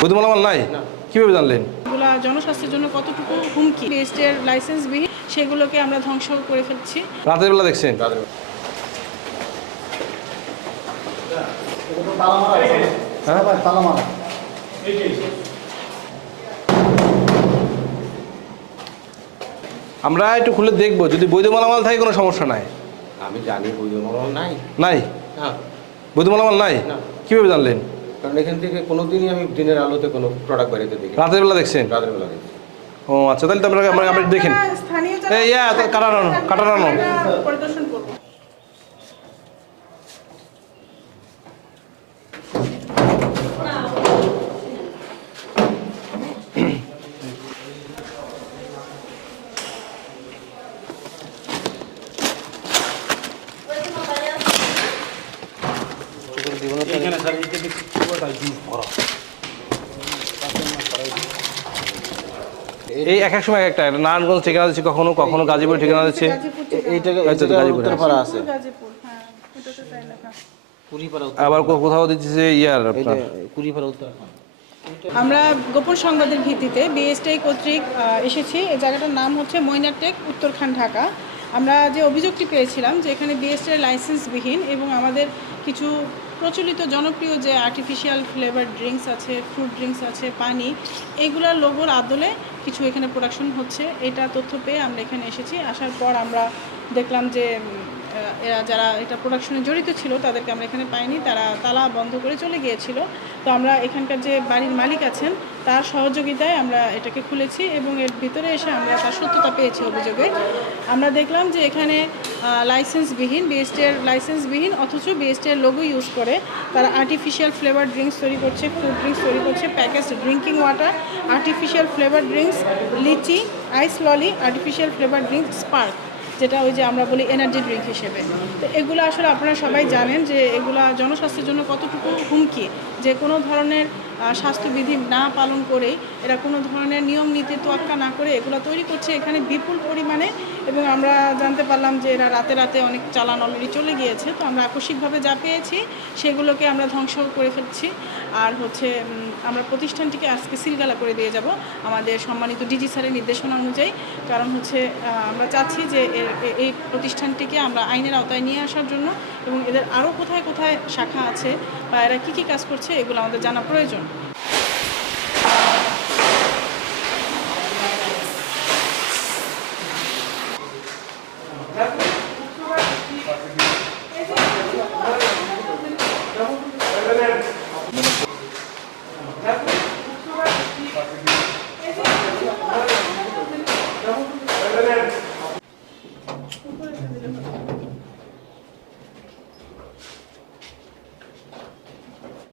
বৈধ মালামাল নাই? কীভাবে জানলেন? এগুলো জনস্বাস্থ্যের জন্য কতটুকু হুমকি, বেস্টের লাইসেন্সবিহীন, সেগুলোকে আমরা ধ্বংস করে ফেলছি। রাতের বেলা দেখছেন? আমরা একটু খুলে দেখবো, যদি বৈধ মালামাল থাকে কোনো সমস্যা নাই। আমি জানি বৈধ মালামাল নাই। নাই? হ্যাঁ। বৈধ মালামাল নাই? না। কীভাবে জানলেন? কারণ এখান থেকে কোনোদিনই আমি দিনের আলোতে কোনো প্রোডাক্ট বাড়িতে দেখি। রাতের বেলা দেখছেন? রাতের বেলা দেখি। ও আচ্ছা, তাহলে তো আমরা দেখেন। স্থানীয় কাটানো পরিদর্শন করব। এই এক এক সময় একটা নারায়ণগঞ্জ ঠিকানা দিচ্ছে, কখনো কখনো গাজীপুর ঠিকানা দিচ্ছে। উত্তরপাড়া আছে। গাজীপুর, হ্যাঁ, এটাতে তাই লেখা। আবার কোথাও দিচ্ছে ইয়ার আপনার আমরা গোপন সংবাদের ভিত্তিতে বিএসটিআই কর্তৃক এসেছি। এই জায়গাটার নাম হচ্ছে ময়নাটেক, উত্তরখান, ঢাকা। আমরা যে অভিযোগটি পেয়েছিলাম যে এখানে বিএসটিআই লাইসেন্সবিহীন এবং আমাদের কিছু প্রচলিত জনপ্রিয় যে আর্টিফিশিয়াল ফ্লেভার ড্রিঙ্কস আছে, ফ্রুট ড্রিঙ্কস আছে, পানি, এইগুলোর লোগোর আদলে কিছু এখানে প্রোডাকশন হচ্ছে। এটা তথ্য পেয়ে আমরা এখানে এসেছি। আসার পর আমরা দেখলাম যে এরা যারা এটা প্রোডাকশনে জড়িত ছিল তাদেরকে আমরা এখানে পাইনি, তারা তালা বন্ধ করে চলে গিয়েছিল। তো আমরা এখানকার যে বাড়ির মালিক আছেন তার সহযোগিতায় আমরা এটাকে খুলেছি এবং এর ভিতরে এসে আমরা তার সত্যতা পেয়েছি অভিযোগে। আমরা দেখলাম যে এখানে লাইসেন্সবিহীন, বিএসটিআর লাইসেন্সবিহীন, অথচ বিএসটিআর লোগো ইউজ করে তারা আর্টিফিশিয়াল ফ্লেভার ড্রিঙ্কস তৈরি করছে, ফ্রুট ড্রিঙ্কস তৈরি করছে, package drinking water, artificial flavour drinks, লিচি, ice lolly, artificial flavour drinks spark, যেটা ওই যে আমরা বলি এনার্জি ড্রিঙ্ক হিসেবে। তো এগুলো আসলে আপনারা সবাই জানেন যে এগুলা জনস্বাস্থ্যের জন্য কতটুকু হুমকি, যে কোনো ধরনের স্বাস্থ্যবিধি না পালন করেই এরা কোনো ধরনের নিয়ম নীতি তোয়াক্কা না করে এগুলো তৈরি করছে এখানে বিপুল পরিমাণে। এবং আমরা জানতে পারলাম যে এরা রাতে রাতে অনেক চালান অলরেডি চলে গিয়েছে। তো আমরা আকস্মিকভাবে যা পেয়েছি সেগুলোকে আমরা ধ্বংস করে ফেলছি। আর হচ্ছে আমরা প্রতিষ্ঠানটিকে আজকে সিলগালা করে দিয়ে যাব আমাদের সম্মানিত ডিজি স্যারের নির্দেশনা অনুযায়ী। কারণ হচ্ছে আমরা চাচ্ছি যে এই প্রতিষ্ঠানটিকে আমরা আইনের আওতায় নিয়ে আসার জন্য, এবং এদের আরও কোথায় কোথায় শাখা আছে বা এরা কী কী কাজ করছে এগুলো আমাদের জানা প্রয়োজন।